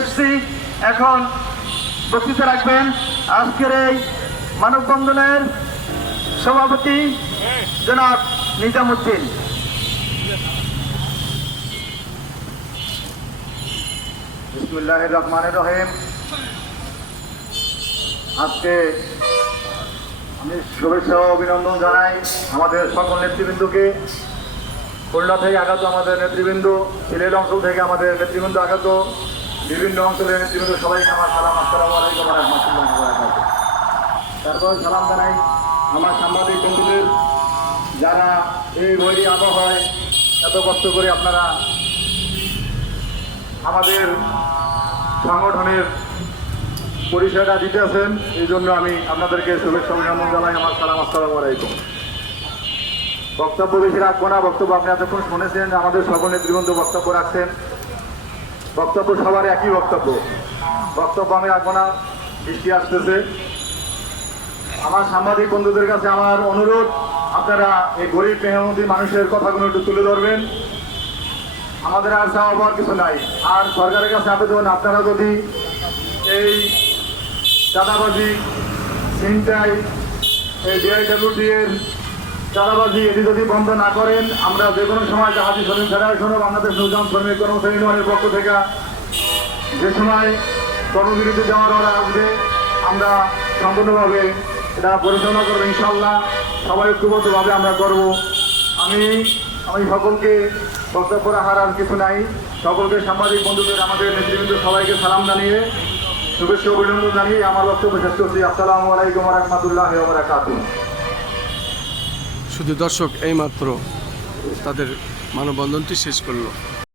এসেছি। এখন বক্তৃতা রাখবেন আজকের এই মানববন্ধনের সভাপতি জনাব নিজামুদ্দিন। বিসমিল্লাহির রহমানির রহিম। আজকে আমি শুভেচ্ছা ও অভিনন্দন জানাই আমাদের সকল নেতৃবৃন্দকে। খুলনা থেকে আগত আমাদের নেতৃবৃন্দ, সিলেট অঞ্চল থেকে আমাদের নেতৃবৃন্দ আগত, বিভিন্ন অঞ্চলের নেতৃবৃন্দ সবাইকে আমার সালাম। আসসালামু আলাইকুম ওয়া রাহমাতুল্লাহি ওয়া বারাকাতুহু। তারপর সালাম জানাই আমার সাংবাদিক বন্ধুদের, যারা এই বৈরী আবহাওয়ায় এত কষ্ট করে আপনারা আমাদের সংগঠনের পরিচয়টা দিতেছেন, এই জন্য আমি আপনাদেরকে শুভেচ্ছা অভিনন্দন জানাই। আমার সালাম। আসসালামু আলাইকুম। বক্তব্য বেশি রাখবো না। বক্তব্য আপনি এতক্ষণ শুনেছেন, আমাদের সকল নেতৃবৃন্দ বক্তব্য রাখছেন। বক্তব্য সবার একই বক্তব্য আমি রাখবো না, বৃষ্টি আসতেছে। আমার সাংবাদিক বন্ধুদের কাছে আমার অনুরোধ, আপনারা এই গরিব মেহনতি মানুষের কথাগুলো একটু তুলে ধরবেন। আমাদের আর চাওয়া পাওয়ার কিছু নাই। আর সরকারের কাছে আবেদন, আপনারা যদি এই চাঁদাবাজি, ছিনতাই, এই ডিআইডব্লিউটি এর চাঁদাবাজি এটি যদি বন্ধ না করেন, আমরা যে কোনো সময় জাহাজি শ্রমিক ফেডারেশন ও বাংলাদেশ নৌযান শ্রমিক কর্মচারী ইউনিয়নের পক্ষ থেকে যে সময় কর্মবিরতি দেওয়ার অর্ডার আসবে, আমরা সম্পূর্ণভাবে এটা পরিচালনা করবো ইনশাআল্লাহ। সবাই ঐক্যবদ্ধভাবে আমরা করব। আমি সকলকে বক্তব্য রাখার আর কিছু নাই। সকলকে সাংবাদিক বন্ধুদের, আমাদের নেতৃবৃন্দ সবাইকে সালাম জানিয়ে, শুভেচ্ছা অভিনন্দন জানিয়ে আমার বক্তব্য শেষ করছি। আসসালামু আলাইকুম ওয়া রাহমাতুল্লাহি ওয়া বারাকাতুহু। শুধু দর্শক এইমাত্র তাদের মানববন্ধনটি শেষ করলো।